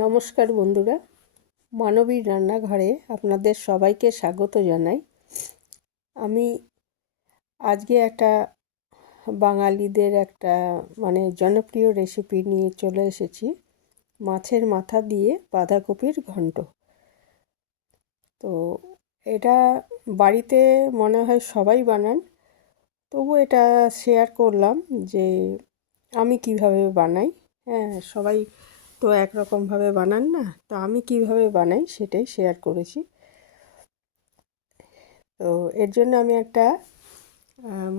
নমস্কার বন্ধুরা। মানবীর রান্নাঘরে আপনাদের সবাইকে স্বাগত জানাই। আমি আজকে একটা বাঙালিদের একটা মানে জনপ্রিয় রেসিপি নিয়ে চলে এসেছি। মাছের মাথা দিয়ে বাঁধাকপির ঘন্ট। তো এটা বাড়িতে মনে হয় সবাই বানান। তবু এটা শেয়ার করলাম যে আমি কীভাবে বানাই। হ্যাঁ সবাই তো একরকমভাবে বানান না? তো আমি কীভাবে বানাই সেটাই শেয়ার করেছি। তো এর জন্য আমি একটা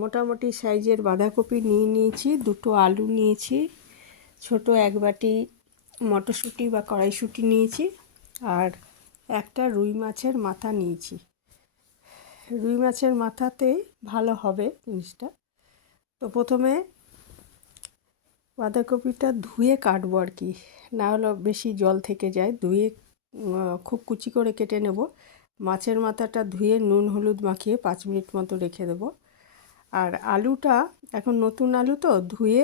মোটামুটি সাইজের বাঁধাকপি নিয়ে নিয়েছি, দুটো আলু নিয়েছি, ছোট এক বাটি মটরশুঁটি বা কড়াইশুঁটি নিয়েছি, আর একটা রুই মাছের মাথা নিয়েছি। রুই মাছের মাথাতেই ভালো হবে জিনিসটা। তো প্রথমে বাঁধাকপিটা ধুয়ে কাটবো আর কি। না হলে বেশি জল থেকে যায়। ধুয়ে খুব কুচি করে কেটে নেব। মাছের মাথাটা ধুয়ে নুন, হলুদ মাখিয়ে পাঁচ মিনিট মতো রেখে দেবো। আর আলুটা, এখন নতুন আলু তো, ধুয়ে,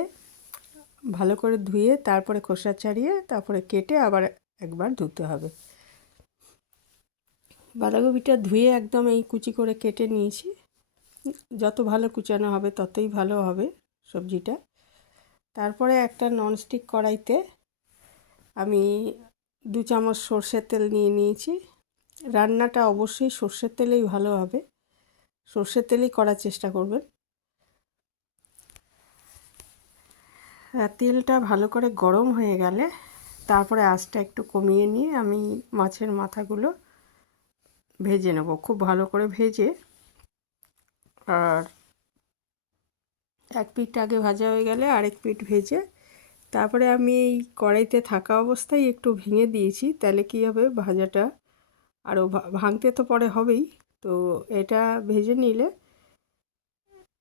ভালো করে ধুয়ে তারপরে খোসা ছাড়িয়ে তারপরে কেটে আবার একবার ধুতে হবে। বাঁধাকপিটা ধুয়ে একদম এই কুচি করে কেটে নিয়েছি। যত ভালো কুচানো হবে ততই ভালো হবে সবজিটা। তারপরে একটা ননস্টিক কড়াইতে আমি দু চামচ সর্ষের তেল নিয়ে নিয়েছি। রান্নাটা অবশ্যই সর্ষের তেলেই ভালো হবে। সর্ষের তেলেই করার চেষ্টা করবেন। তেলটা ভালো করে গরম হয়ে গেলে তারপরে আঁচটা একটু কমিয়ে নিয়ে আমি মাছের মাথাগুলো ভেজে নেব। খুব ভালো করে ভেজে আর এক পিঠ আগে ভাজা হয়ে গেলে আরেক পিঠ ভেজে তারপরে আমি এই কড়াইতে থাকা অবস্থায় একটু ভেঙে দিয়েছি, তাহলে কী হবে ভাজাটা আরও ভাঙতে তো পরে হবেই। তো এটা ভেজে নিলে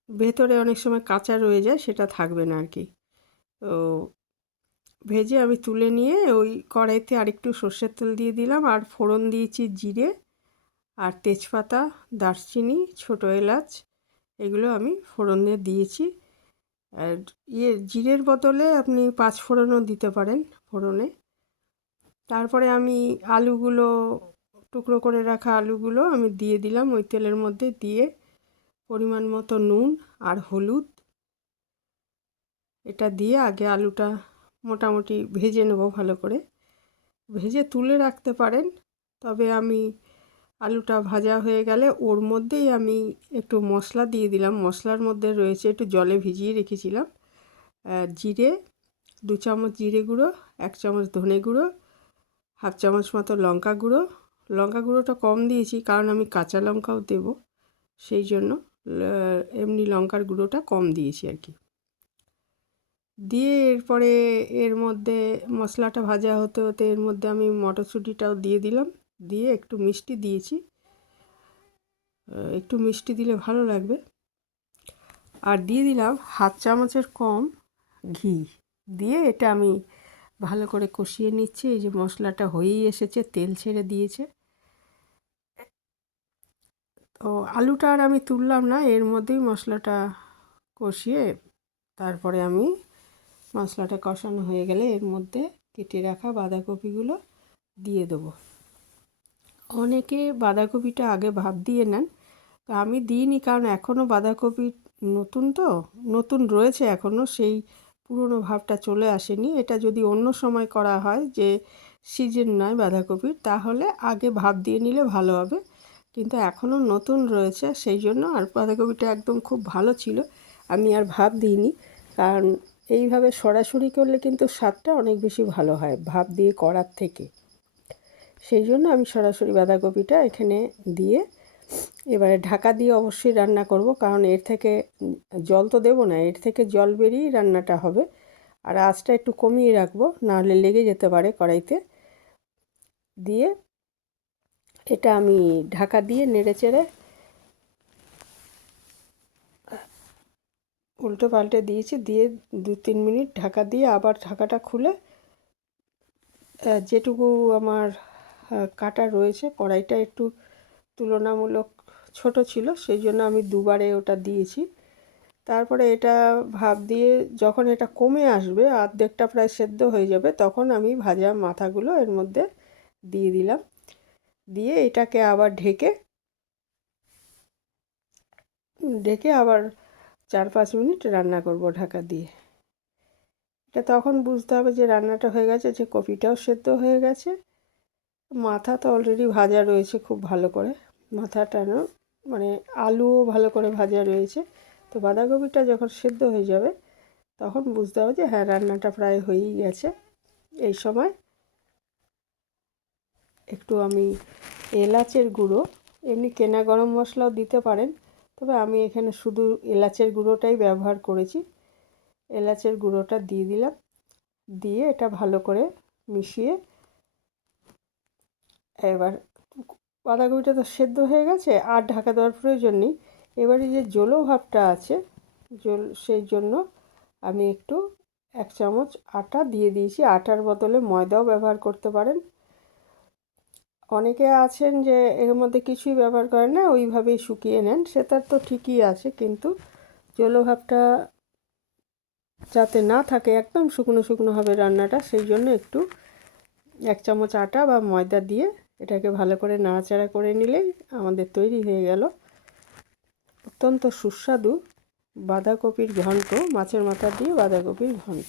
ভেতরে অনেক সময় কাঁচা রয়ে যায়, সেটা থাকবে না আর কি তো ভেজে আমি তুলে নিয়ে ওই কড়াইতে আরেকটু সর্ষের তেল দিয়ে দিলাম আর ফোড়ন দিয়েছি জিরে আর তেজপাতা, দারচিনি, ছোটো এলাচ, এগুলো আমি ফোড়নে দিয়েছি। আর ইয়ে জিরের বদলে আপনি পাঁচ ফোড়নও দিতে পারেন ফোড়নে। তারপরে আমি আলুগুলো, টুকরো করে রাখা আলুগুলো আমি দিয়ে দিলাম ওই তেলের মধ্যে দিয়ে পরিমাণ মতো নুন আর হলুদ। এটা দিয়ে আগে আলুটা মোটামুটি ভেজে নেব ভালো করে। ভেজে তুলে রাখতে পারেন, তবে আমি আলুটা ভাজা হয়ে গেলে ওর মধ্যেই আমি একটু মশলা দিয়ে দিলাম। মশলার মধ্যে রয়েছে একটু জলে ভিজিয়ে রেখেছিলাম জিরে, দু চামচ জিরে গুঁড়ো, এক চামচ ধনে গুঁড়ো, হাফ চামচ মতো লঙ্কা গুঁড়ো। লঙ্কা গুঁড়োটা কম দিয়েছি কারণ আমি কাঁচা লঙ্কাও দেবো, সেই জন্য এমনি লঙ্কার গুঁড়োটা কম দিয়েছি আর কি। দিয়ে এরপরে এর মধ্যে মশলাটা ভাজা হতে হতে এর মধ্যে আমি মটরশুঁটিটাও দিয়ে দিলাম। দিয়ে একটু মিষ্টি দিয়েছি। একটু মিষ্টি দিলে ভালো লাগবে। আর দিয়ে দিলাম হাত চামচের কম ঘি। দিয়ে এটা আমি ভালো করে কষিয়ে নিচ্ছি। এই যে মশলাটা হয়েই এসেছে, তেল ছেড়ে দিয়েছে। তো আলুটা আর আমি তুললাম না, এর মধ্যেই মশলাটা কষিয়ে তারপরে আমি মশলাটা কষানো হয়ে গেলে এর মধ্যে কেটে রাখা বাঁধাকপিগুলো দিয়ে দেবো। অনেকে বাঁধাকপিটা আগে ভাব দিয়ে নেন। তো আমি দিইনি কারণ এখনও বাঁধাকপি নতুন তো, নতুন রয়েছে এখনও সেই পুরনো ভাবটা চলে আসেনি। এটা যদি অন্য সময় করা হয় যে সিজন নয় বাঁধাকপির, তাহলে আগে ভাব দিয়ে নিলে ভালো হবে। কিন্তু এখনও নতুন রয়েছে, সেই জন্য আর বাঁধাকপিটা একদম খুব ভালো ছিল। আমি আর ভাব দিইনি, কারণ এইভাবে সরাসরি করলে কিন্তু স্বাদটা অনেক বেশি ভালো হয় ভাব দিয়ে করার থেকে। সেই জন্য আমি সরাসরি বাঁধাকপিটা এখানে দিয়ে এবারে ঢাকা দিয়ে অবশ্যই রান্না করব, কারণ এর থেকে জল তো দেবো না, এর থেকে জল বেরিয়েই রান্নাটা হবে। আর আঁচটা একটু কমিয়ে রাখব, নাহলে লেগে যেতে পারে কড়াইতে। দিয়ে এটা আমি ঢাকা দিয়ে নেড়ে চেড়ে উল্টো পাল্টে দিয়েছি, দিয়ে দু তিন মিনিট ঢাকা দিয়ে আবার ঢাকাটা খুলে যেটুকু আমার কাটা রয়েছে, কড়াইটা একটু তুলনামূলক ছোট ছিল, সেই জন্য আমি দুবারে ওটা দিয়েছি। তারপরে এটা ভাপ দিয়ে যখন এটা কমে আসবে অর্ধেকটা প্রায় সেদ্ধ হয়ে যাবে, তখন আমি ভাজা মাথাগুলো এর মধ্যে দিয়ে দিলাম। দিয়ে এটাকে আবার ঢেকে ঢেকে আবার চার পাঁচ মিনিট রান্না করব ঢাকা দিয়ে। এটা তখন বুঝতে হবে যে রান্নাটা হয়ে গেছে, যে কপিটাও সেদ্ধ হয়ে গেছে মাথা তো অলরেডি ভাজা রয়েছে খুব ভালো করে। মাথাটা মানে আলুও ভালো করে ভাজা রয়েছে। তো বাঁধাকপিটা যখন সেদ্ধ হয়ে যাবে, তখন বুঝতে হবে যে হ্যাঁ রান্নাটা প্রায় হয়েই গেছে। এই সময় একটু আমি এলাচের গুঁড়ো, এমনি কেনা গরম মশলাও দিতে পারেন, তবে আমি এখানে শুধু এলাচের গুঁড়োটাই ব্যবহার করেছি। এলাচের গুঁড়োটা দিয়ে দিলাম, দিয়ে এটা ভালো করে মিশিয়ে এবার বাঁধাকপিটা তো সেদ্ধ হয়ে গেছে আর ঢাকা দেওয়ার প্রয়োজন নেই। এবারে যে জলো ভাবটা আছে, জল সেই জন্য আমি একটু এক চামচ আটা দিয়ে দিয়েছি। আটার বদলে ময়দাও ব্যবহার করতে পারেন। অনেকে আছেন যে এর মধ্যে কিছুই ব্যবহার করেন না, ওইভাবেই শুকিয়ে নেন। সেটার তো ঠিকই আছে, কিন্তু জলভাবটা যাতে না থাকে, একদম শুকনো শুকনো হবে রান্নাটা, সেই জন্য একটু এক চামচ আটা বা ময়দা দিয়ে এটাকে ভালো করে নাড়াচাড়া করে নিলে আমাদের তৈরি হয়ে গেল অত্যন্ত সুস্বাদু বাঁধাকপির ঘন্ট, মাছের মাথা দিয়ে বাঁধাকপির ঘন্ট।